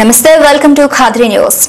Namaste, welcome to Khadri News.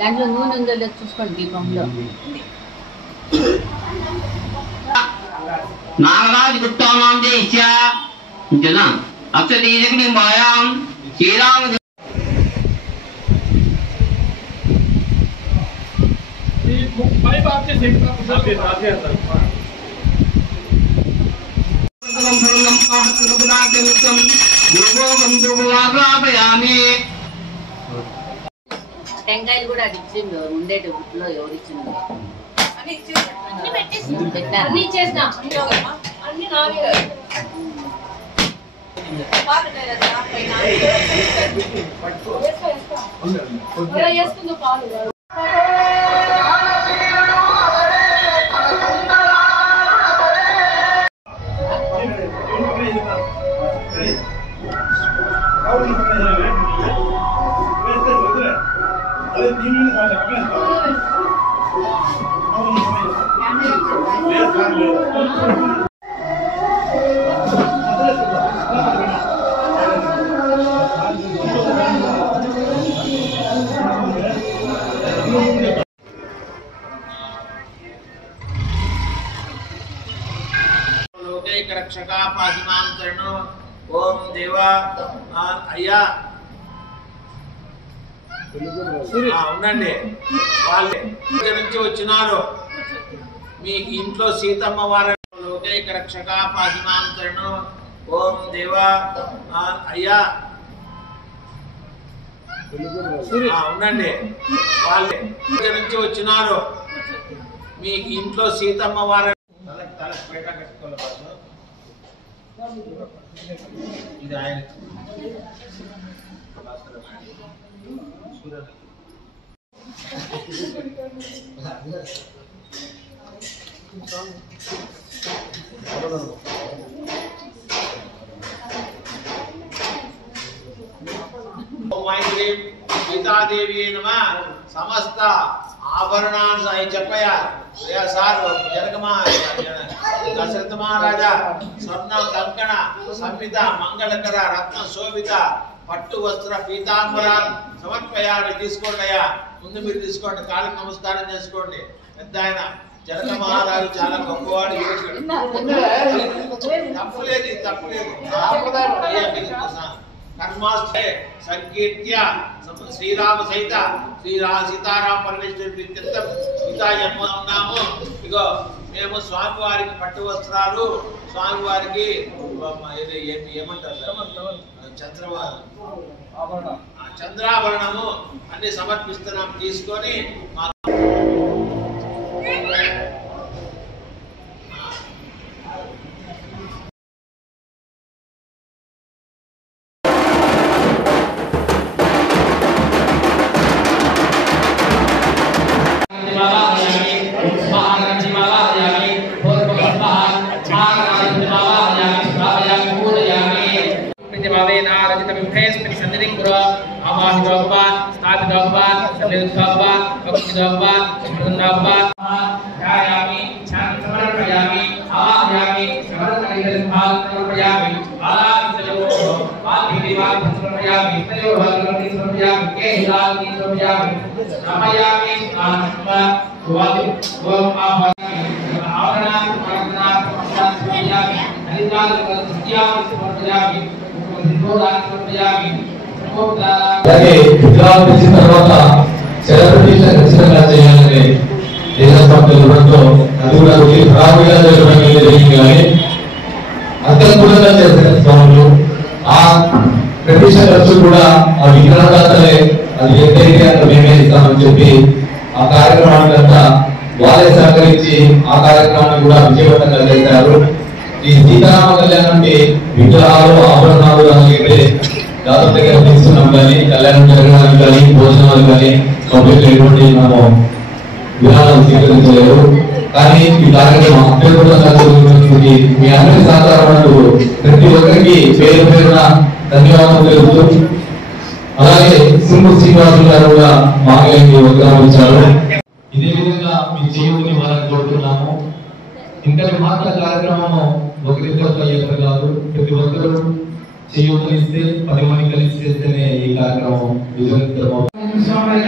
దాంట్లో నూనె ఉందో లేదో చూసుకోండి దీపంలో. నాగరాజు గుప్తానాం దేశ్య జన అక్షదీజగ్ని మాయాం శ్రీరామ పై బాప్తే సెంటర్ పుషాతే రాజే అంటారు. టెంకాయలు కూడా అది ఇచ్చిండు ఉండేటి గుట్లో ఎవరు ఇచ్చిండు రక్షక పాదిమాం శరణు ఓం దేవా అయ్యా ఉండండి. వాళ్ళే నుంచి వచ్చినారు. మీ ఇంట్లో సీతమ్మ వారి లోకైక రక్షక పాదిమాం శరణు ఓం దేవా అయ్యా ఉండండి. వాళ్ళే నుంచి వచ్చినారు. మీ ఇంట్లో సీతమ్మ వారి ఇది ఆయన సీతాదేవి సమస్త ఆభరణాన్ని చెప్పయా సార్ జనకమా దశరథ మహారాజా స్వర్ణ కంకణ సంహిత మంగళకర రత్న శోభిత పట్టు వస్త్ర పీతాంబర సమర్పయాన్ని తీసుకోండి అయ్యా. ముందు మీరు తీసుకోండి, కాళ్ళకి నమస్కారం చేసుకోండి. పెద్ద ఆయన జనక మహారాజు చాలా గొప్పవాడు. తప్పులేదు తప్పులేదు. కర్మాస్తే సంకీర్త్య శ్రీరామ సహిత సీతారామ పరమేశ్వరుడి సీతా జన్మ ఉన్నాము. ఇగో మేము స్వామివారికి పట్టు వస్త్రాలు, స్వామివారికి ఏమంటారు చంద్రాభరణము అన్ని సమర్పిస్తున్నాం. తీసుకొని Awahi Bhagavan, Sthapi Bhagavan, Samyut Bhagavan, Bhakti Bhagavan, విగ్రహాలు తెచ్చిన తర్వాత సెలబ్రేషన్ ఖచ్చితంగా చేయాలని దేశభక్తులతో అది కూడా ఖరాబీగా జరగడం జరిగింది. కానీ అత్యద్భుతంగా చేస్తారు స్వాములు. ఆ ట్రెడిషన్ వచ్చి కూడా ఆ విగ్రహదాతలే అది ఎంతైతే అంత మేమే ఇస్తామని చెప్పి ఆ కార్యక్రమానికి అంతా వాళ్ళే సహకరించి ఆ కార్యక్రమాన్ని కూడా విజయవంతంగా చేశారు. ఈ సీతారామ కళ్యాణానికి విగ్రహాలు ఆభరణాలు అలాగే దాదాపు దగ్గర తీసుకున్నాం. కానీ కళ్యాణం జరగడానికి కానీ భోజనాలు కానీ పబ్లిక్ ఎటువంటి మనము విధానం స్వీకరించలేదు. కానీ ఈ కార్యక్రమం అత్యద్భుతంగా జరుగుతుంది. మీ అందరి సహకారం ప్రతి ఒక్కరికి పేరు పేరున ధన్యవాదాలు తెలుపుతూ, అలాగే సింహు శ్రీనివాసులు గారు కూడా మాగలికి విగ్రహం ఇచ్చారు. ఇదే విధంగా మీ చేయుని వారికి కోరుతున్నాము. ఇంతటి మాత్ర కార్యక్రమము ఒకరిద్దరితో అయ్యేది కాదు. ప్రతి ఒక్కరూ చేయూతనిస్తే 10 మంది కలిసి చేస్తేనే ఈ కార్యక్రమం విజయవంతం. స్వామి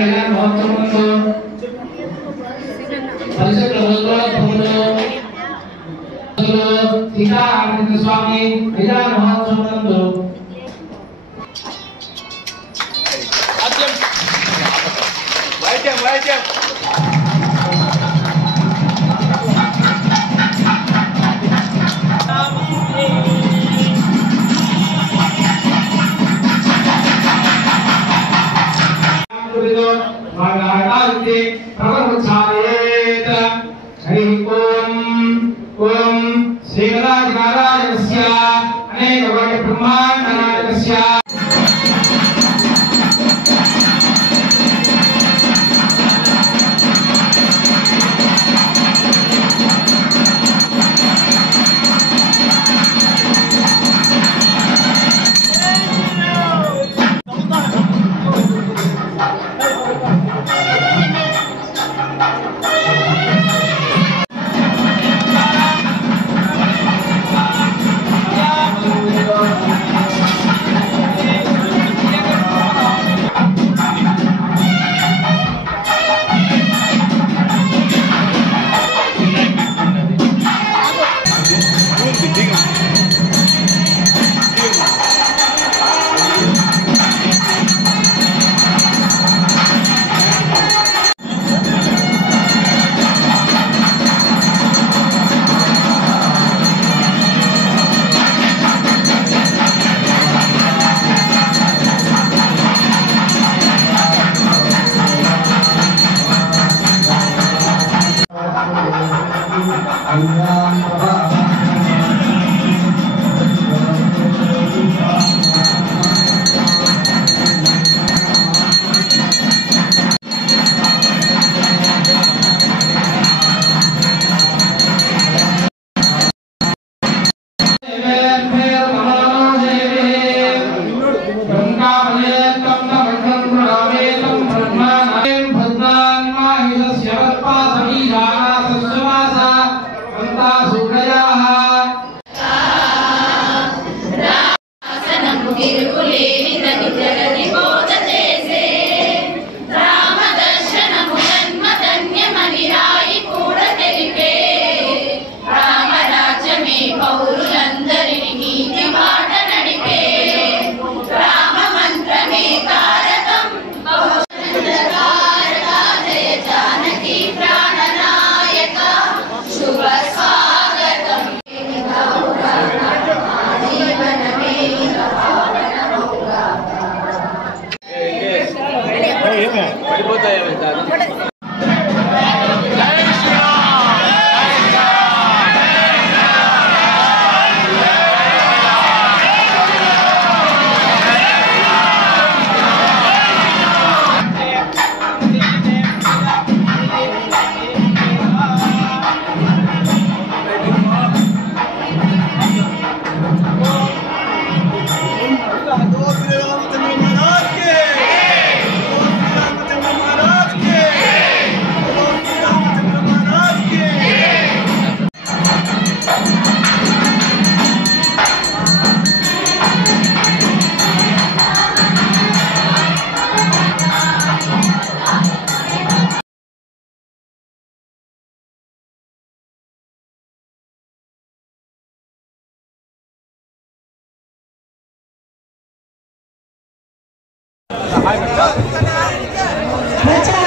ప్రచార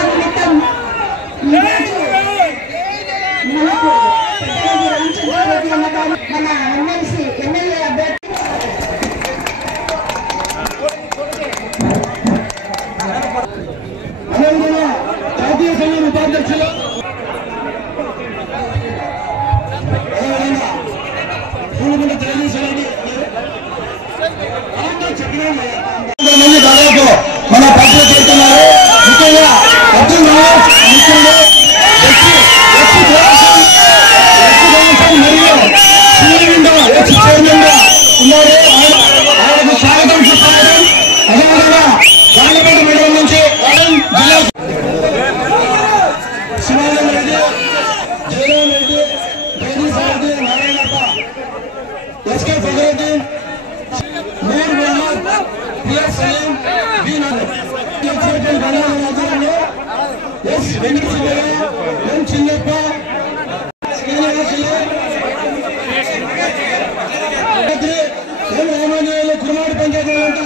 నిమిత్తం ఈరోజు మనకు పెద్దరెడ్డి రామచంద్రారెడ్డి అన్న గారు మన ఎమ్మెల్యే అభ్యర్థి జాతీయ సంఘం ఉపాధ్యక్షులు దాదాపు మన పార్టీలో చేస్తున్నారు. ముఖ్యంగా ఆయనకు స్వాగతం చెప్పారు. అదేవిధంగా రాజపేట మండలం నుంచి జిల్లా Sivananda Reddy, Jayaram Reddy, Jagadish Reddy, Narayanappa, SK Fagaruddin, Noor Mohammad, PS Saleem, B S Venkateswara, M Chinnappa, Srinivasulu, M Ramanjaneyulu, Kumar పంచాయతీలంట,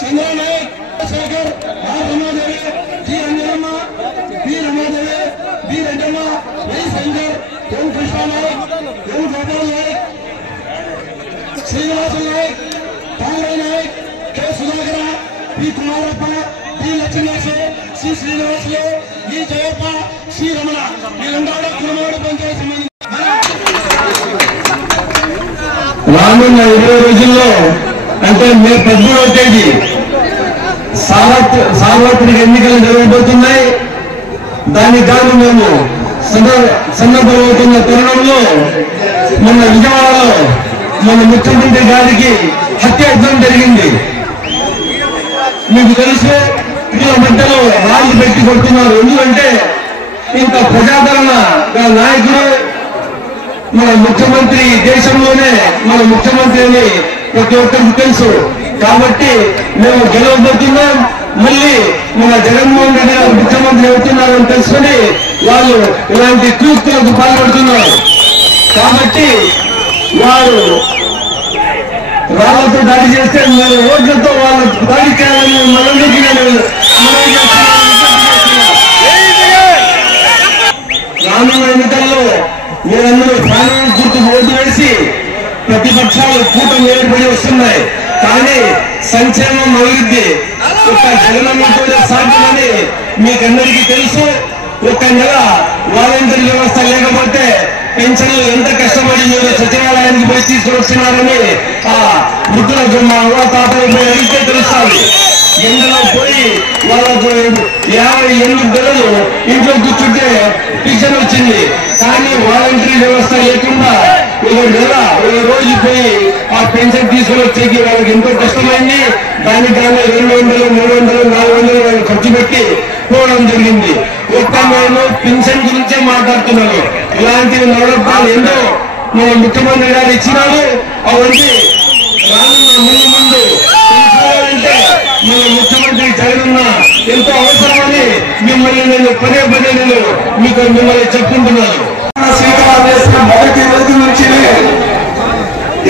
Chandranayak, Sekhar, R Ramadevi, G Anjanamma, B Ramadevi, B Reddamma, Y Shankar, M Krishnanayak, M Gopal Nayak, Srinivasulu Nayak, Tamarai Nayak, K Sudhakara, P Kumarappa, P Lakshminath, C Srinivasulu, E Jayappa, C Ramana, వీరందరూ కుమారుడు పంచాయతీ సంబంధించి రానున్న 20 రోజుల్లో అంటే మే 13వ తేదీ సార్వత్రిక ఎన్నికలు జరగబోతున్నాయి. దానికి గాను మేము సన్నద్ధమవుతున్న తరుణంలో మొన్న విజయవాడలో మన ముఖ్యమంత్రి గారికి హత్యాయత్నం జరిగింది. మీకు తెలుసు, వీళ్ళ మధ్యలో రాళ్ళు పెట్టి కొడుతున్నారు. ఎందుకంటే ఇంత ప్రజాదరణ నాయకుడు మన ముఖ్యమంత్రి, దేశంలోనే మన ముఖ్యమంత్రి అని ప్రతి ఒక్కరికి తెలుసు. కాబట్టి మేము గెలవబోతున్నాం. మళ్ళీ మన జగన్మోహన్ రెడ్డి గారు ముఖ్యమంత్రి అవుతున్నారని తెలుసుకొని వాళ్ళు ఇలాంటి కూతులకు పాల్పడుతున్నారు. కాబట్టి వారు రాళ్లతో దాడి చేస్తే మేము ఓట్లతో వాళ్ళ దాడి చేయాలని మనందరికీ రానున్న ఎన్నికల్లో మీరందరూ ప్రాణాల గుర్తు ఓటు వేసి ప్రతిపక్షాలు కూటమి ఏర్పడి వస్తున్నాయి. కానీ సంక్షేమం అభివృద్ధి ఒక జగనన్నతోనే సాధ్యమని మీకందరికీ తెలుసు. ఒక నెల వాలంటీర్ వ్యవస్థ లేకపోతే పెన్షన్లు ఎంత కష్టపడి మీరు సచివాలయానికి పోయి తీసుకొస్తున్నారని ఆ వృద్ధులకు మా అవ్వ తాతలు పోయి అడిగితే తెలుస్తుంది. ఎండలో పోయి వాళ్ళకు 58 నెలలు ఇంట్లో కూర్చుంటే పింఛన్ వచ్చింది. కానీ వాలంటరీ వ్యవస్థ లేకుండా ఒక నెల ఒక రోజు పోయి ఆ పెన్షన్ తీసుకుని వచ్చేకి వాళ్ళకి ఎంతో కష్టమైంది. దానికి 200, 300, 400 వాళ్ళు ఖర్చు పెట్టి పోవడం జరిగింది. ఒక్క నేను పెన్షన్ గురించే మాట్లాడుతున్నాను. ఇలాంటివి నవరత్నాలు ఎన్నో మన ముఖ్యమంత్రి గారు ఇచ్చినారు. అవన్నీ రానున్న ముందు అంటే మన ముఖ్యమంత్రి జగనన్న ఎంతో అవసరమని మిమ్మల్ని నేను పదే నేను మిమ్మల్ని చెప్పుకుంటున్నాను. స్వీకారం చేసిన మొదటి రోజు నుంచి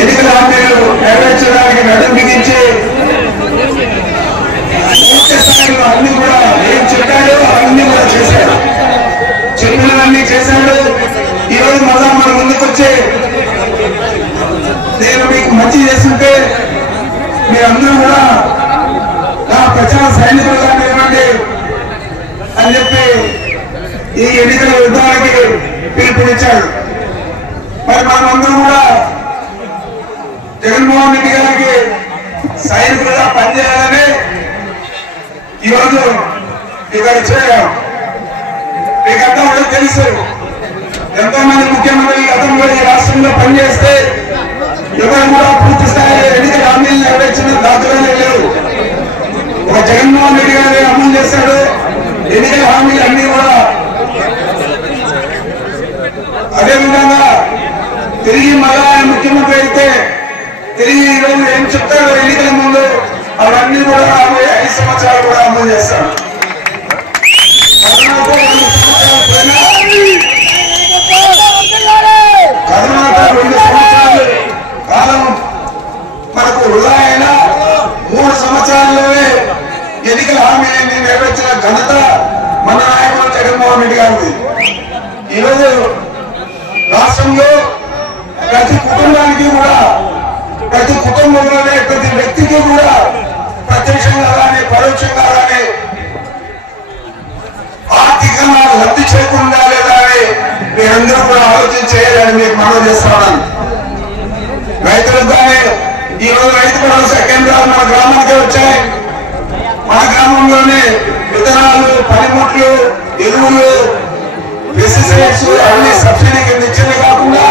ఎన్నికల హామీలు నెరవేర్చడానికి నడుం బిగించి అన్ని కూడా ఏం చెప్పాడో అవన్నీ కూడా చేశాడు. చెప్పినవన్నీ చేశాడు. ఈరోజు మళ్ళా మన ముందుకు వచ్చి నేను మీకు మంచి చేస్తుంటే మీరందరూ కూడా నా ప్రచార సైనికులుగా ఇవ్వండి అని చెప్పి ఈ ఎన్నికల యుద్ధానికి పిలుపునిచ్చాడు. మరి మనమందరం కూడా జగన్మోహన్ రెడ్డి గారికి సైనికులుగా పనిచేయాలని ఈరోజు ఇక్కడ చేయాలి. మీకంతా కూడా తెలుసు, ఎంతో మంది ముఖ్యమంత్రులు గతంలో ఈ రాష్ట్రంలో పనిచేస్తే ఎవరు కూడా పూర్తి స్థాయిలో ఎన్నికల హామీలు నెరవేర్చిన దాఖలాలే లేవు. ఒక జగన్మోహన్ రెడ్డి గారు అమలు చేశాడు. ఎన్నికల హామీలు అన్ని కూడా అదేవిధంగా తిరిగి మళ్ళా ముఖ్యమంత్రి అయితే తిరిగి ఈరోజు ఏం చెప్తారో ఎన్నికల ముందు అవన్నీ కూడా 5 సంవత్సరాలు కూడా అమలు చేస్తాడు. కరోనాతో 2 సంవత్సరాలు కాలం మనకు వృధా అయినా 3 సంవత్సరాల్లోనే కుటుంబంలోనే ప్రతి వ్యక్తికి కూడా ప్రత్యక్షంగా కానీ పరోక్షంగా కానీ ఆర్థికంగా లబ్ధి చేకూరుందా లేదా అని మీరందరూ కూడా ఆలోచన చేయాలని మీకు మనం చేస్తున్నాను. రైతులకు కానీ ఈరోజు రైతు భరోసా కేంద్రాలు మన గ్రామానికి వచ్చాయి. మన గ్రామంలోనే విత్తనాలు, పనిముట్లు, ఎరువులు, పెస్టిసైడ్స్ అన్ని సబ్సిడీ కింద ఇచ్చేది కాకుండా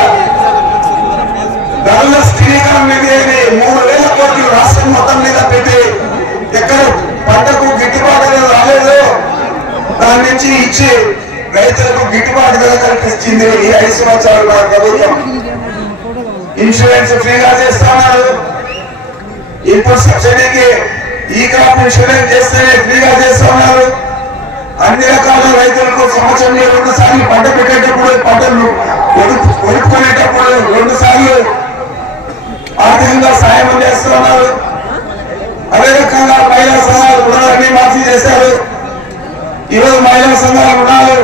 ధరల స్థిరీకరణ నిధి అని 3,000 కోట్లు రాష్ట్రం మొత్తం మీద పెట్టి ఎక్కడ పంటకు గిట్టుబాటు అనేది రాలేదు దాని నుంచి ఇచ్చి రైతులకు గిట్టుబాటు ధర కల్పించింది ఈ 5 సంవత్సరాలు మన ప్రభుత్వం. ఇన్సూరెన్స్ ఫ్రీగా చేస్తున్నారు. ఇన్పుట్ సబ్సిడీకి ఈ క్రాప్ ఇన్సూరెన్స్ చేస్తేనే ఫ్రీగా చేస్తున్నారు. అన్ని రకాల రైతులకు సంవత్సరంలో 2 సార్లు పంట పెట్టేటప్పుడు, పంటలు కొనుక్కునేటప్పుడు 2 సార్లు ఆర్థికంగా సాయం చేస్తున్నారు. అదే రకంగా మహిళా సంఘాల రుణాలన్నీ మాఫీ చేశారు. ఈరోజు మహిళా సంఘాల రుణాలు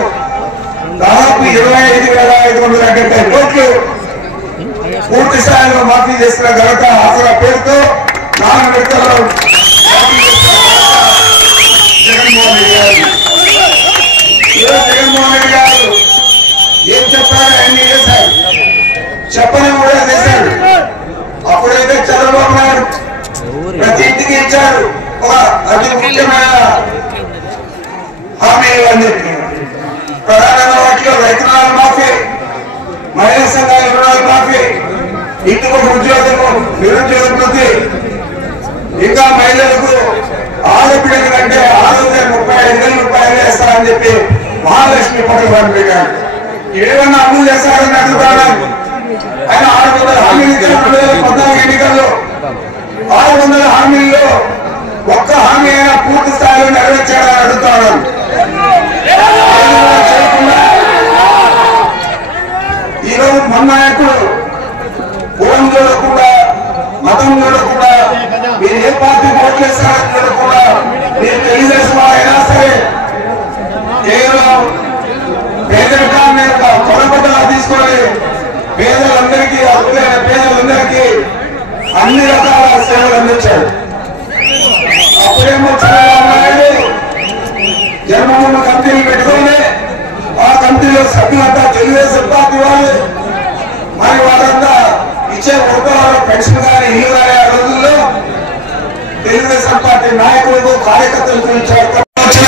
దాదాపు 25,570 కోట్లు పూర్తి స్థాయిలో మాఫీ చేసిన ఘనత ఆసరా పేరుతో 4 విడతల్లో జగన్మోహన్ రెడ్డి గారు. ఈరోజు జగన్మోహన్ రెడ్డి గారు ఏం చెప్పారో అన్ని చేశారు, చెప్పని కూడా చేశారు. అప్పుడైతే చంద్రబాబు నాయుడు ప్రతి ఇంటికి ఇచ్చారు ఒక అతి ముఖ్యమైన హామీలు అని చెప్పి. ప్రధానంగా వాటిలో రైతు రుణాల మాఫీ, మహిళా సంఘాల రుణాల మాఫీ, ఇంటికి ఉద్యోగము, నిరుద్యోగ వృద్ధి, ఇంకా మహిళలకు ఆడపిల్లల కంటే 635,000 రూపాయలు వేస్తారని చెప్పి మహాలక్ష్మి పథకం పెట్టారు. ఏమన్నా అమలు చేస్తారని అడుగుతాను. ఆయన 600 హామీలు ఇచ్చిన 2014 ఎన్నికల్లో 600 హామీల్లో ఒక్క హామీ అయినా పూర్తి స్థాయిలో నెరవేర్చాడని అడుగుతాను. ఈరోజు మన నాయకుడు కులం చూడకుండా, మతం చూడకుండా, మీరు ఏ పార్టీ ఓట్లేస్తారని చూడకుండా, మీరు తెలుగుదేశం అయినా సరే కేవలం పేదరికాన్ని కొనబడ్డలా తీసుకొని పేదలందరికీ, అర్హులైన పేదలందరికీ అన్ని రకాల సేవలు అందించాడు. అప్పుడేమో చంద్రబాబు నాయుడు జన్మభూమి కంపెనీలు పెట్టుకొని ఆ కంపెనీలో సభ్యులంతా తెలుగుదేశం పార్టీ వాళ్ళు, మరి వాళ్ళంతా ఇచ్చే రూపాయల పెన్షన్ కానీ ఇల్లు కానీ ఆ రోజుల్లో తెలుగుదేశం పార్టీ నాయకులకు, కార్యకర్తలకు ఇచ్చారు. వచ్చిన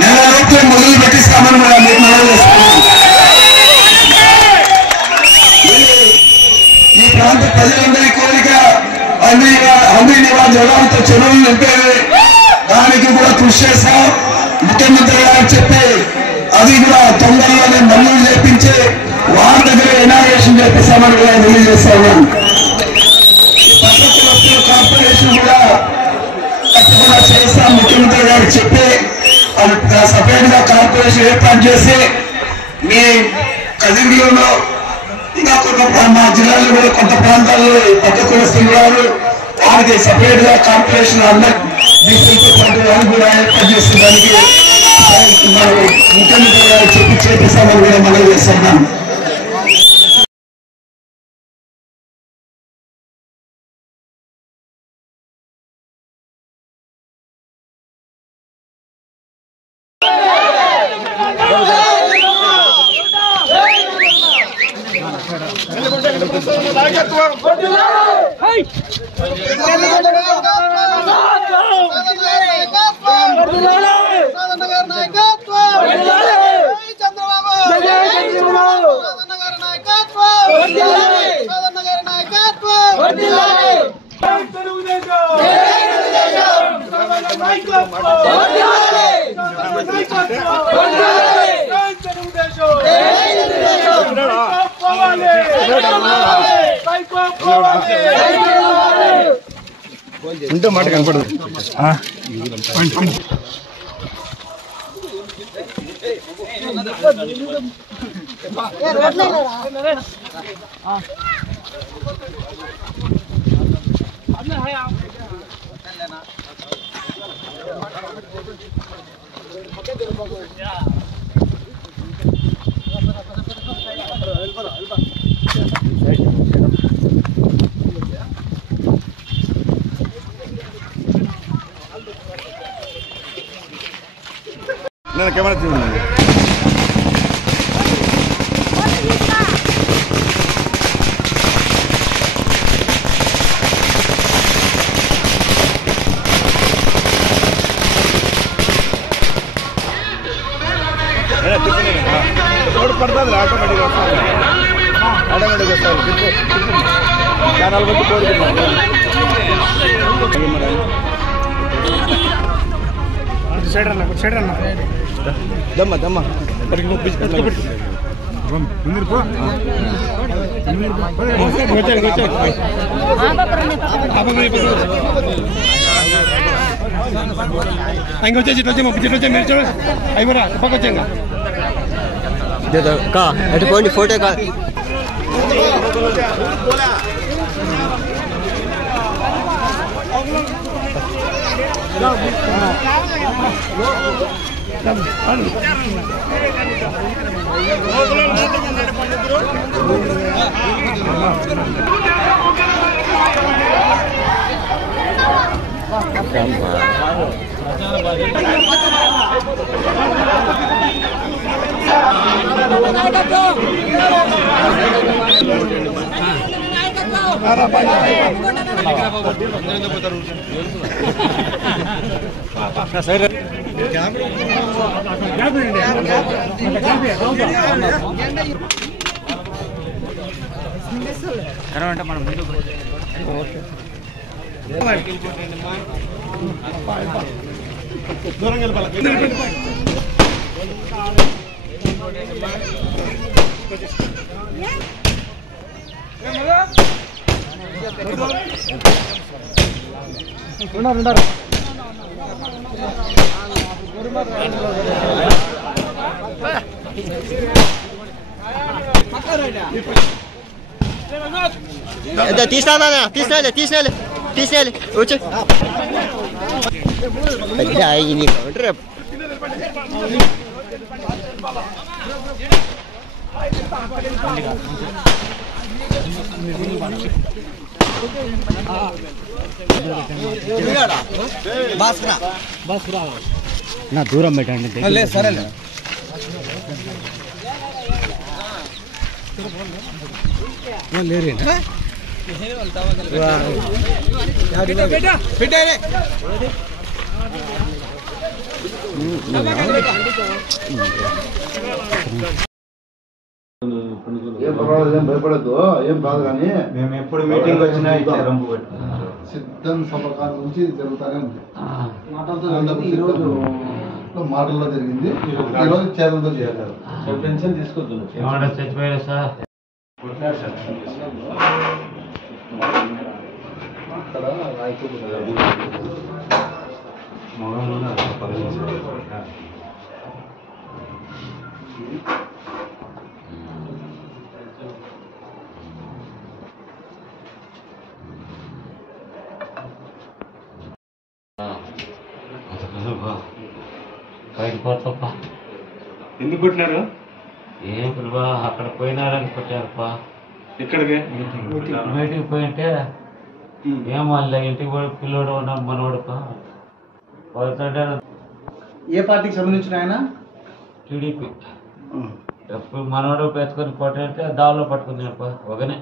నెల రూపాయలు మొదలు పెట్టిస్తామని మనం నిర్ణయం చేస్తున్నాం. ఈ ప్రాంత ప్రజలందరి కోరిక జలాలతో చెరువులు నింపేది, దానికి కూడా కృషి చేస్తాం. ముఖ్యమంత్రి గారు చెప్పి అది కూడా తొందరలోనే మంజూరు చేపించి వారి దగ్గర ఇనాగ్రేషన్ చేపిస్తామని కూడా తెలియజేస్తాము. కార్పొరేషన్ కూడా తప్పకుండా చేస్తాం. ముఖ్యమంత్రి గారు చెప్పి సపరేట్ గా కార్పొరేషన్ ఏర్పాటు చేసి మీ కదిరిలోనూ ఇంకా మా జిల్లాలో కూడా కొంత ప్రాంతాల్లో పక్క కులస్తున్నారు, వారికి సపరేట్ గా కార్పొరేషన్ అందరూ బీసీలతో పాటు వాళ్ళు కూడా ఏర్పాటు చేసేదానికి ముఖ్యమంత్రి గారు చెప్పి చేపిస్తామని కూడా మనం చేస్తున్నాం. ఉంటే మాట కనపడదు. నేను కెమెరా చూడండి. రోడ్డు పడుతుంది ఆటోమేటిక్గా వస్తాను ఛానల్ బట్టి కోరుకున్నాను. దమ్మ దమ్మ ఇంకొచ్చేసి అయిపోరా పక్క వచ్చాక అటు పోండి ఫోటో కా అంటే మనం ముందు దూరంగా వెళ్ళాలి. తీసినాలి వచ్చి నా దూరం పెట్టండి. సరే ఏం పర్వాలేదు, ఏం భయపడద్దు, ఏం కాదు. కానీ మేము ఎప్పుడు మీటింగ్ వచ్చినా సిద్ధం సభకాలం నుంచి జరుగుతానే ఉంది. మాటల్లో జరిగింది, ఈరోజు చేతులతో చేయాలి. పెన్షన్ తీసుకొద్దు చచ్చిపోయారు సార్. ఎందుకు కొట్టినారు? ఏం ప్రభా అక్కడ పోయినారని కొట్టారప్పా. ఎక్కడికి? బయటికి పోయింటే ఏం వాళ్ళ ఇంటికి పోయి పిల్లోడు ఉన్నాడు మనోడుపా. ఏ పార్టీకి సంబంధించిన ఆయన? టీడీపీ. ఎప్పుడు మనోడు పెట్టుకొని కొట్టారంటే దావలో పట్టుకున్నారప్ప ఒకనే.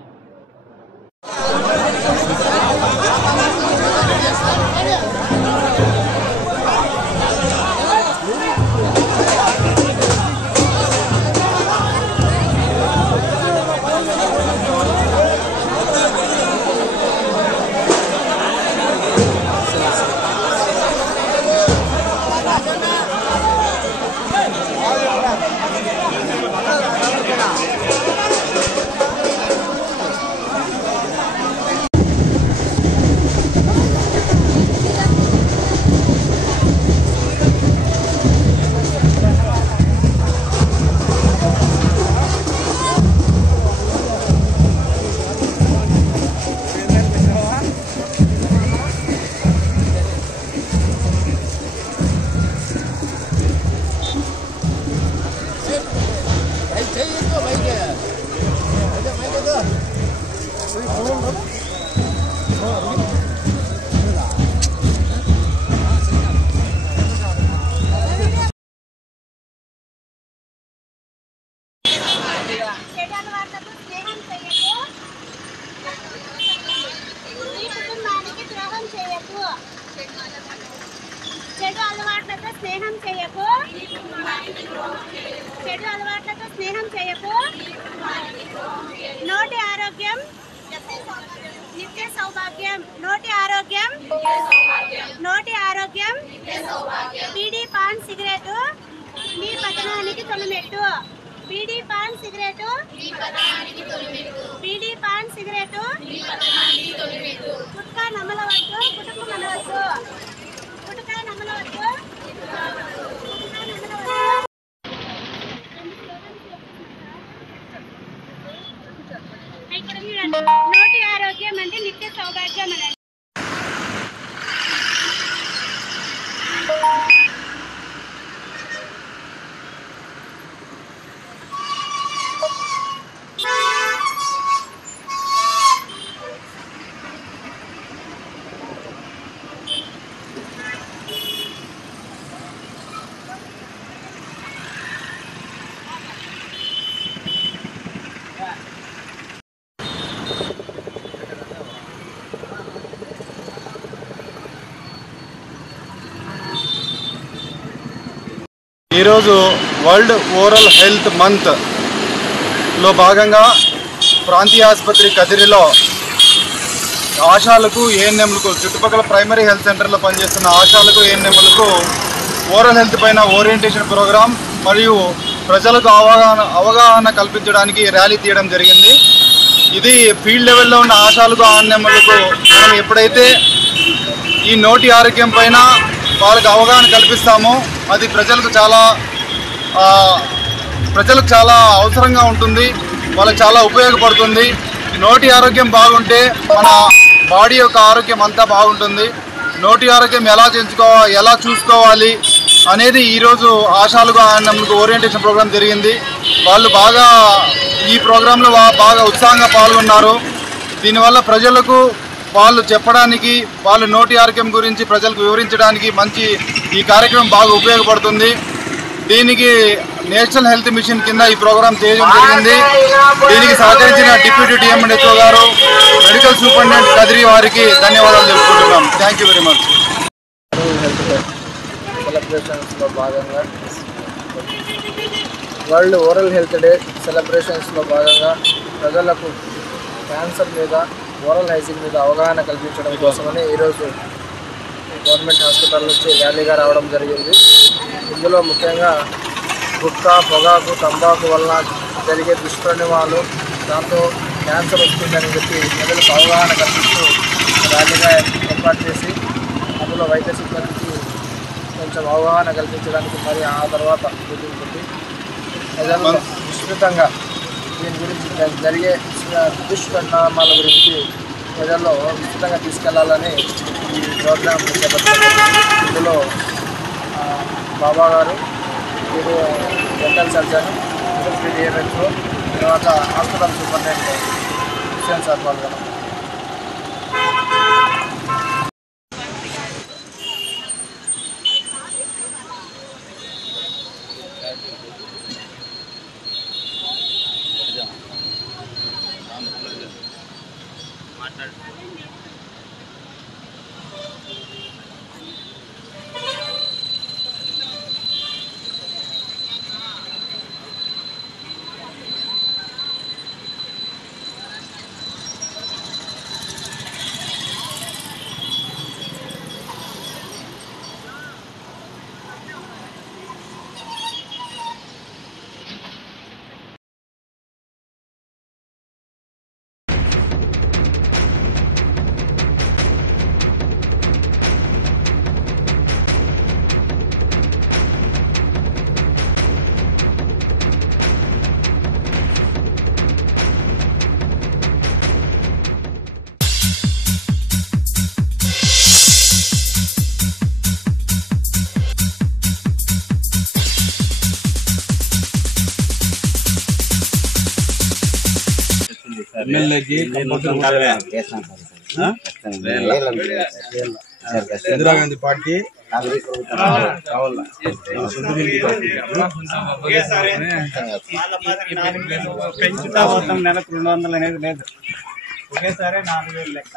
చెడు అలవాట్లతో స్నేహం చేయకు. చెడు అలవాట్లతో స్నేహం చేయకు. నోటి ఆరోగ్యం నిత్య సౌభాగ్యం. నోటి ఆరోగ్యం నోటి ఆరోగ్యం. బీడీ పాన్ సిగరెట్ మీ పతనానికి తొలిమెట్టు. బీడీ పాన్ సిగరెట్ బీడీ పాన్ సిగరెట్ గుట్కా నమలవద్దు. కుటుంబం అనవద్దు. గుట్కా నమలవద్దు. ఇక్కడ చూడండి, నోటి ఆరోగ్యం అంటే నిత్య సౌభాగ్యం అనండి. ఈరోజు వరల్డ్ ఓరల్ హెల్త్ మంత్లో భాగంగా ప్రాంతీయ ఆసుపత్రి కదిరిలో ఆశాలకు ఏఎన్ఎంలకు చుట్టుపక్కల ప్రైమరీ హెల్త్ సెంటర్లో పనిచేస్తున్న ఆశాలకు ఏఎన్ఎంలకు ఓరల్ హెల్త్ పైన ఓరియంటేషన్ ప్రోగ్రాం మరియు ప్రజలకు అవగాహన కల్పించడానికి ర్యాలీ తీయడం జరిగింది. ఇది ఫీల్డ్ లెవెల్లో ఉన్న ఆశాలకు ఏఎన్ఎంలకు మనం ఎప్పుడైతే ఈ నోటి ఆరోగ్యం పైన వాళ్ళకి అవగాహన కల్పిస్తామో అది ప్రజలకు చాలా అవసరంగా ఉంటుంది, వాళ్ళకి చాలా ఉపయోగపడుతుంది. నోటి ఆరోగ్యం బాగుంటే మన బాడీ యొక్క ఆరోగ్యం అంతా బాగుంటుంది. నోటి ఆరోగ్యం ఎలా చూసుకోవాలి అనేది ఈరోజు ఆశాలుగా మనకు ఓరియంటేషన్ ప్రోగ్రాం జరిగింది. వాళ్ళు బాగా ఈ ప్రోగ్రాంలో బాగా ఉత్సాహంగా పాల్గొన్నారు. దీనివల్ల ప్రజలకు వాళ్ళు చెప్పడానికి, వాళ్ళ నోటి ఆరోగ్యం గురించి ప్రజలకు వివరించడానికి ఈ కార్యక్రమం బాగా ఉపయోగపడుతుంది. దీనికి నేషనల్ హెల్త్ మిషన్ కింద ఈ ప్రోగ్రాం చేయడం జరిగింది. దీనికి సహకరించిన డిప్యూటీ డిఎంహెచ్ఓ గారు, మెడికల్ సూపరింటెండెంట్ కదిరి వారికి ధన్యవాదాలు తెలుపుకుంటున్నాం. Thank you very much. సెలబ్రేషన్స్లో భాగంగా వరల్డ్ ఓరల్ హెల్త్ డే సెలబ్రేషన్స్లో భాగంగా ప్రజలకు క్యాన్సర్ మీద, ఓరల్ హైజీన్ మీద అవగాహన కల్పించడం కోసమని ఈరోజు గవర్నమెంట్ హాస్పిటల్ నుంచి ర్యాలీగా రావడం జరిగింది. ఇందులో ముఖ్యంగా గుట్కా, పొగాకు, తంబాకు వలన జరిగే దుష్పరిణామాలు, దాంతో క్యాన్సర్ వస్తుందని చెప్పి ప్రజలకు అవగాహన కల్పిస్తూ ర్యాలీగా ఏర్పాటు చేసి అందులో వైద్య సిబ్బందికి కొంచెం అవగాహన కల్పించడానికి మరి ఆ తర్వాత మీటింగ్ పెట్టి ప్రజల్లో విస్తృతంగా దీని గురించి జరిగే దుష్పరిణామాల గురించి ప్రజల్లో విస్తృతంగా తీసుకెళ్లాలని ఈ ప్రోగ్రాం చేపట్టారు. ఇందులో బాబా గారు, డెంటల్ సర్జన్, డిఎంహెచ్ఓ, తర్వాత హాస్పిటల్ సూపరింటెండెంట్ హుస్సేన్ సార్ పాల్గొన్నారు. ఇందిరా గాంధీ పార్టీ పెంచుతా మొత్తం నెలకు 200 అనేది లేదు, ఒకేసారి 4000 లెక్క.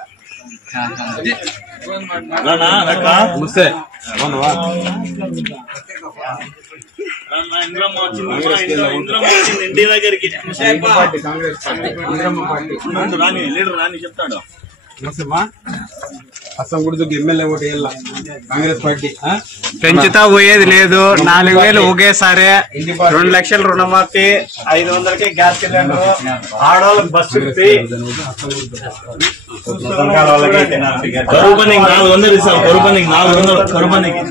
ఇంటి దగ్గరికి చెప్తాడు అస్సాం గుర్తుకు ఎమ్మెల్యే ఓటు వేయాల కాంగ్రెస్ పార్టీ పెంచుతా పోయేది లేదు. 4000 ఒకేసారి, 2 లక్షల రుణమాఫీ, 500కి గ్యాస్ సిలిండర్, ఆడవాళ్ళకి బస్సు ఫ్రీ. కరువు పనికి 400 ఇస్తాం. కరువు పనికి 400. కరువు పనికి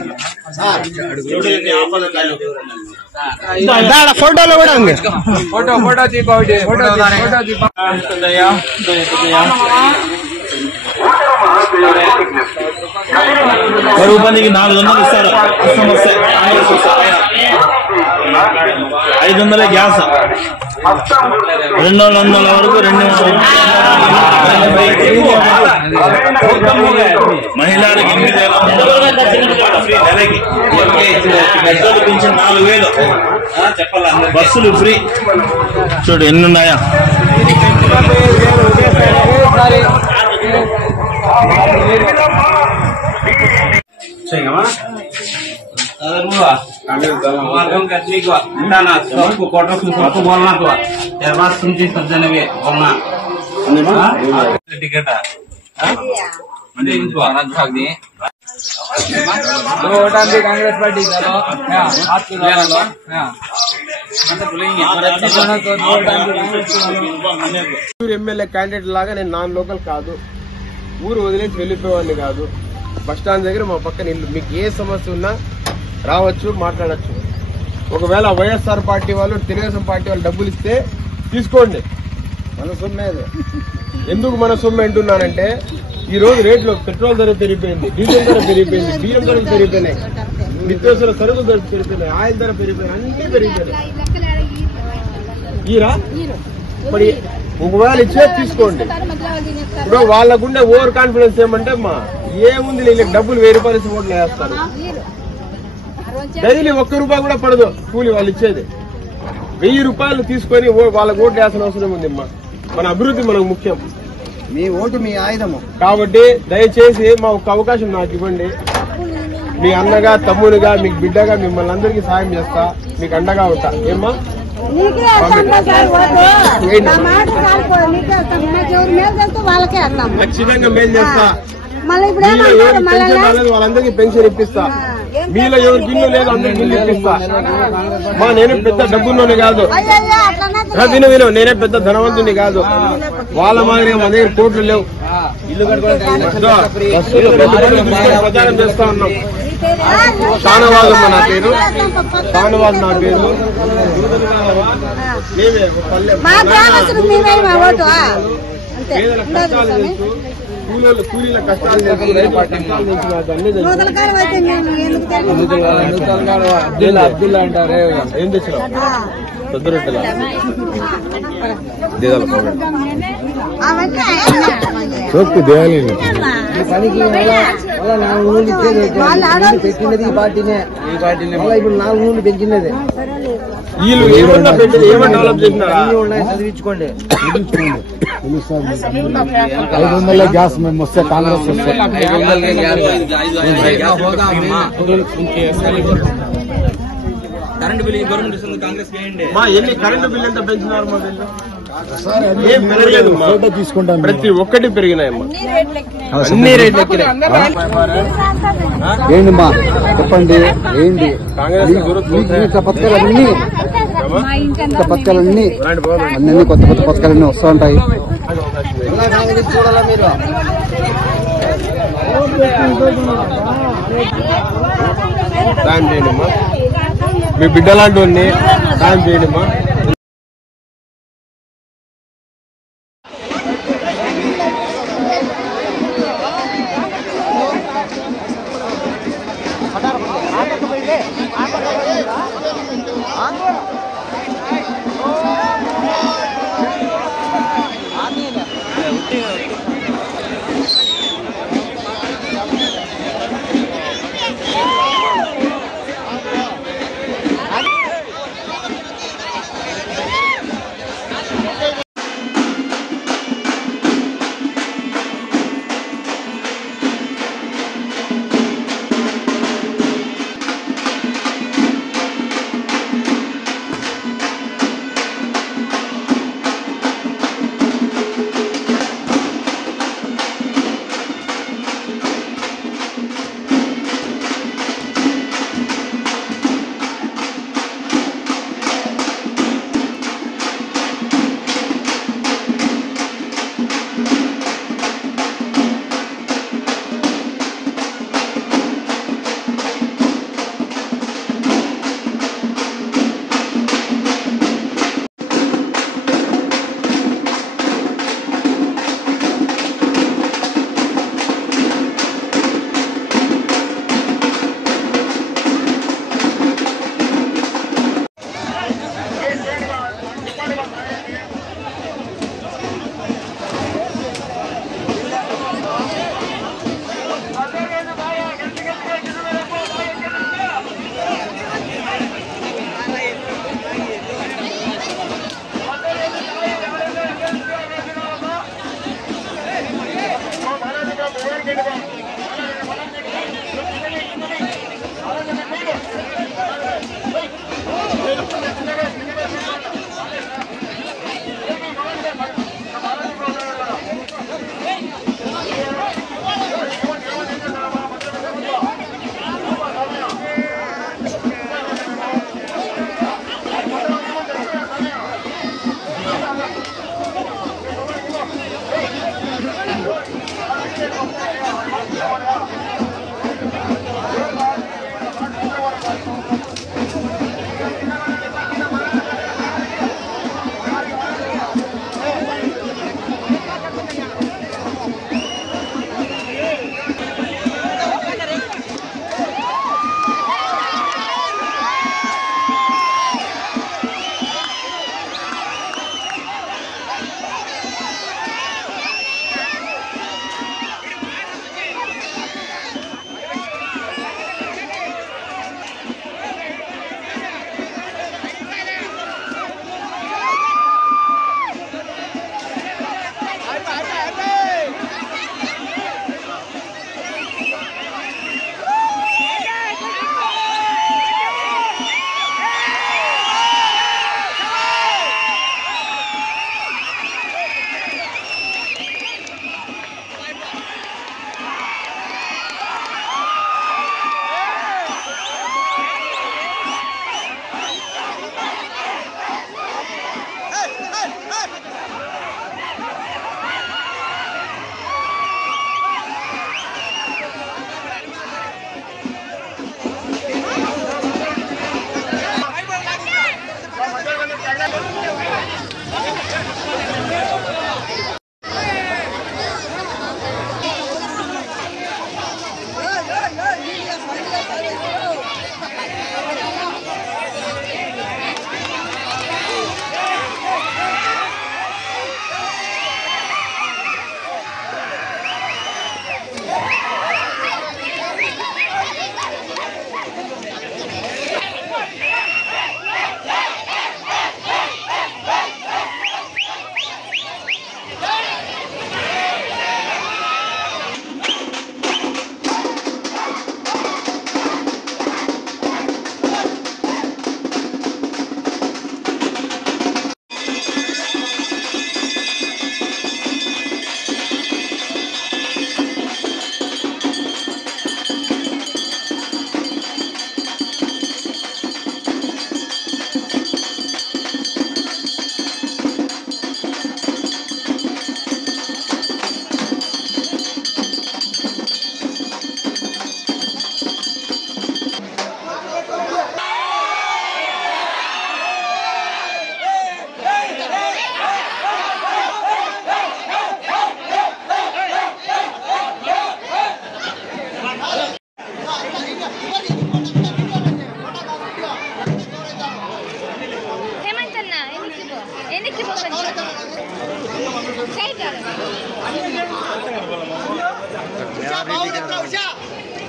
ఫోటోలో కూడా ఉంది. కరువు పనికి 400 ఇస్తారు. 500 గ్యాస్, 200 వరకు 200 మహిళలకు 8,000 ఫ్రీ నెలకి. పెద్దలు పెంచిన 4,000. బస్సులు ఫ్రీ. చూడు ఎన్ని ఉన్నాయా. कांग्रेस पार्टी ఎమ్మెల్యే క్యాండిడేట్ లాగా నేను నాన్ లోకల్ కాదు, ఊరు వదిలేసి వెళ్ళిపోయేవాడిని కాదు. బస్టాండ్ దగ్గర మా పక్కన ఇల్లు. మీకు ఏ సమస్య ఉన్నా రావచ్చు, మాట్లాడచ్చు. ఒకవేళ వైఎస్ఆర్ పార్టీ వాళ్ళు, తెలుగుదేశం పార్టీ వాళ్ళు డబ్బులు ఇస్తే తీసుకోండి, మన సొమ్మేది. ఎందుకు మన సొమ్ము అంటున్నానంటే, ఈ రోజు రేట్లు పెట్రోల్ ధర పెరిగిపోయింది, డీజిల్ ధర పెరిగిపోయింది, బియ్యం ధరలు పెరిగిపోయినాయి, నిత్యావసర సరుకులు ధర పెరిగిపోయినాయి, ఆయిల్ ధర పెరిగిపోయినాయి, అన్ని పెరిగిపోయినాయి. ఈరా మరి ఒకవేళ ఇచ్చే తీసుకోండి. ఇప్పుడు వాళ్ళకుండే ఓవర్ కాన్ఫిడెన్స్ ఏమంటే, మా ఏముంది వీళ్ళకి డబ్బులు 1000 రూపాయలు ఓట్లు వేస్తారు. డైలీ 1 రూపాయి కూడా పడదు కూలి వాళ్ళు ఇచ్చేది. 1000 రూపాయలు తీసుకొని వాళ్ళకి ఓట్లు వేయాల్సిన అవసరం ఉంది. మన అభివృద్ధి మనకు ముఖ్యం. మీ ఓటు మీ ఆయుధము కాబట్టి దయచేసి మా ఒక అవకాశం నాకు ఇవ్వండి. మీ అన్నగా, తమ్ముడుగా, మీకు బిడ్డగా మిమ్మల్ని అందరికీ సాయం చేస్తా, మీకు అండగా ఉంటా. ఏమ్మా ఖచ్చితంగా మేలు చేస్తా. మీలో ఎవరికి పెన్షన్ రాలేదు వాళ్ళందరికీ పెన్షన్ ఇప్పిస్తా. మీలో ఎవరికి ఇల్లు లేదు అందరికి ఇల్లు ఇప్పిస్తా. నేను పెద్ద డబ్బుల్లోనే కాదు, విను నేనే పెద్ద ధనవంతుని కాదు. వాళ్ళ మాదిరిగా మా దగ్గర కోట్లు లేవు. ఇల్లు ప్రచారం చేస్తా ఉన్నాం. తానవాదు నా పేరు, తానవాదు నా పేరు. కూలీల కష్టాలు అబ్దుల్లా అంటారే. ఏం తెచ్చినావు? పెద్ద రొట్టెల సోక్కు దేవాలి. పెట్టినది ఈ పార్టీనే. ఇప్పుడు 4 నూనె పెంచినది. వీళ్ళు ఏమన్నా పెట్టింది, ఏమన్నా డెవలప్ చేసినారా? చదివించుకోండి. 500 గ్యాస్ మేము వస్తే కాంగ్రెస్ వస్తే కరెంట్ బిల్ గవర్నమెంట్ ఇస్తుంది, కాంగ్రెస్ వేయండి. ఎన్ని కరెంటు బిల్ ఎంత పెంచినారు? మా ఏం పెరగలేదు. తీసుకుంటాం. ప్రతి ఒక్కటి పెరిగినాయమ్మా, అన్ని రేట్లు ఎక్కినాయి. ఏంటి మా చెప్పండి, ఏంటి కాంగ్రెస్ పథకాలన్నీ పథకాలన్నీ అన్ని కొత్త కొత్త పథకాలన్నీ వస్తూ ఉంటాయి. చూడాలా మీరు? సాయం చేయండిమ్మా, మీ బిడ్డ లాంటి వాడిని సాయం చేయండిమ్మా.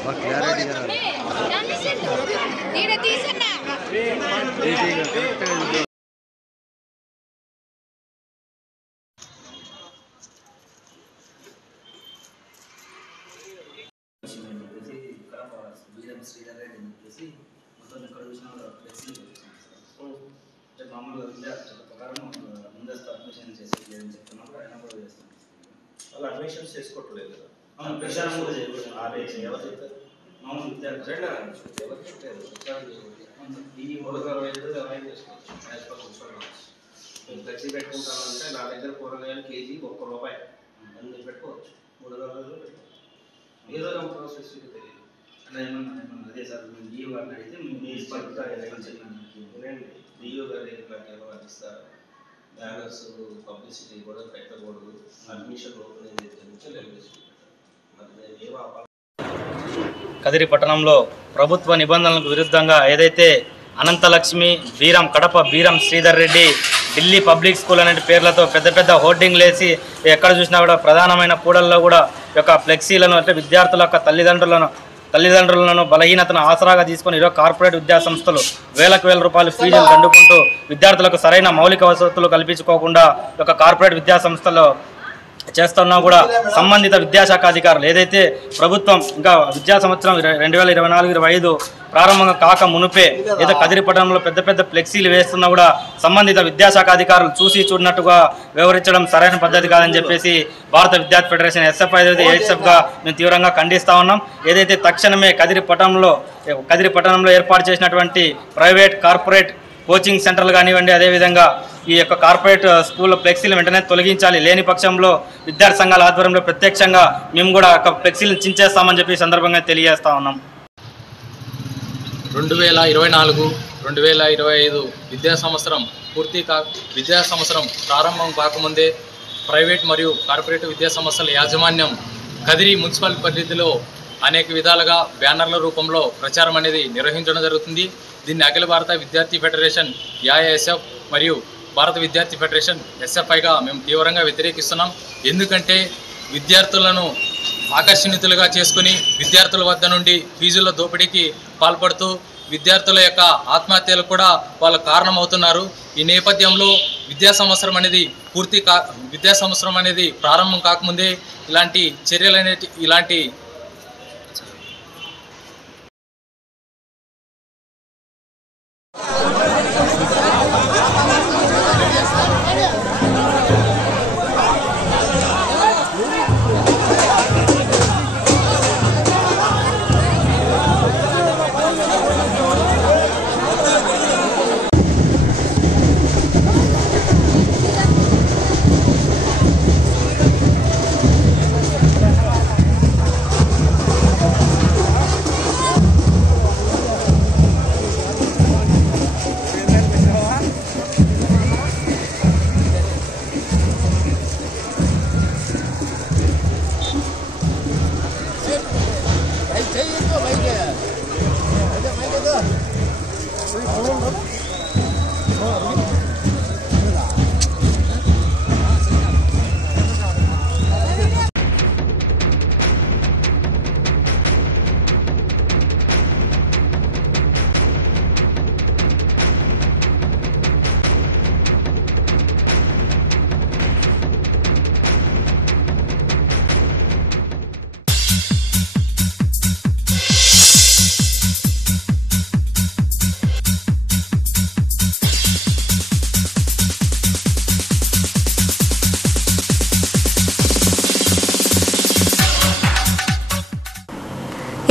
శ్రీధర్ రెడ్డి అని చెప్పేసి మొత్తం ఎక్కడ చూసినా ఫ్లెక్సీలు అంటే మామూలుగా ప్రకారం ముందస్తు అడ్మిషన్ చేసేది చెప్తున్నప్పుడు ఆయన కూడా చేస్తాం. వాళ్ళు అడ్మిషన్స్ చేసుకోవట్లేదు కదా. ప్రచారం కూడా చేయకూడదు. ఎవరు చెప్తారు? మామూలు విద్యార్థి ఎవరు చెప్పారు? ఈ 365 ఎవరైనా చేసుకోవచ్చు. ఫ్లెక్సీ పెట్టుకుంటానంటే నా దగ్గర కూరగాయలు కేజీ ₹1 అన్ని పెట్టుకోవచ్చు. 300 పెట్టుకోవచ్చు. ఏదో ప్రాసెస్ తెలియదు. అదే సార్ డిఓ గారిని అడిగితే డిఓ గారు ఇట్లాంటి అందిస్తారు. బ్యానర్స్ పబ్లిసిటీ కూడా పెట్టకూడదు. అడ్మిషన్ ఓపెన్ కదిరి పట్టణంలో ప్రభుత్వ నిబంధనలకు విరుద్ధంగా ఏదైతే అనంతలక్ష్మి కడప బీరం శ్రీధర్ రెడ్డి ఢిల్లీ పబ్లిక్ స్కూల్ అనే పేర్లతో పెద్ద పెద్ద హోర్డింగ్లు వేసి ఎక్కడ చూసినా కూడా ప్రధానమైన కూడల్లో కూడా యొక్క ఫ్లెక్సీలను అంటే విద్యార్థుల యొక్క తల్లిదండ్రులను బలహీనతను ఆసరాగా తీసుకొని ఈరోజు కార్పొరేట్ విద్యా సంస్థలు వేల రూపాయలు ఫీజులు దండుకుంటూ విద్యార్థులకు సరైన మౌలిక వసతులు కల్పించుకోకుండా ఒక కార్పొరేట్ విద్యా సంస్థలో చేస్తున్నా కూడా సంబంధిత విద్యాశాఖ అధికారులు ఏదైతే ప్రభుత్వం ఇంకా విద్యా సంవత్సరం 2024-25 ప్రారంభంగా కాక మునుపే ఏదో కదిరి పట్టణంలో పెద్ద పెద్ద ఫ్లెక్సీలు వేస్తున్నా కూడా సంబంధిత విద్యాశాఖ అధికారులు చూసి చూడనట్టుగా వ్యవహరించడం సరైన పద్ధతి కాదని చెప్పేసి భారత విద్యార్థి ఫెడరేషన్ ఎస్ఎఫ్గా మేము తీవ్రంగా ఖండిస్తా ఉన్నాం. ఏదైతే తక్షణమే కదిరి పట్టణంలో ఏర్పాటు చేసినటువంటి ప్రైవేట్ కార్పొరేట్ కోచింగ్ సెంటర్లు కానివ్వండి, అదేవిధంగా ఈ యొక్క కార్పొరేట్ స్కూల్ ఫ్లెక్సీలు వెంటనే తొలగించాలి. లేని పక్షంలో విద్యార్థి సంఘాల ఆధ్వర్యంలో ప్రత్యక్షంగా మేము కూడా ఫ్లెక్సీలను చించేస్తామని చెప్పి సందర్భంగా తెలియజేస్తా ఉన్నాం. 2024-2025 విద్యా సంవత్సరం ప్రారంభం కాకముందే ప్రైవేట్ మరియు కార్పొరేట్ విద్యా సంస్థల యాజమాన్యం కదిరి మున్సిపల్ పరిధిలో అనేక విధాలుగా బ్యానర్ల రూపంలో ప్రచారం అనేది నిర్వహించడం జరుగుతుంది. దీన్ని అఖిల భారత విద్యార్థి ఫెడరేషన్ ఏఐఎస్ఎఫ్ మరియు భారత విద్యార్థి ఫెడరేషన్ ఎస్ఎఫ్ఐగా మేము తీవ్రంగా వ్యతిరేకిస్తున్నాం. ఎందుకంటే విద్యార్థులను ఆకర్షణీతులుగా చేసుకుని విద్యార్థుల వద్ద నుండి ఫీజుల దోపిడీకి పాల్పడుతూ విద్యార్థుల యొక్క ఆత్మహత్యలు కూడా వాళ్ళు కారణమవుతున్నారు. ఈ నేపథ్యంలో విద్యా సంవత్సరం అనేది ప్రారంభం కాకముందే ఇలాంటి చర్యలు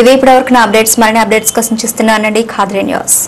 ఇవి ఇప్పటివరకు నా అప్డేట్స్. మరిన్ని అప్డేట్స్ కోసం చూస్తున్నానండి ఖాద్రి న్యూస్.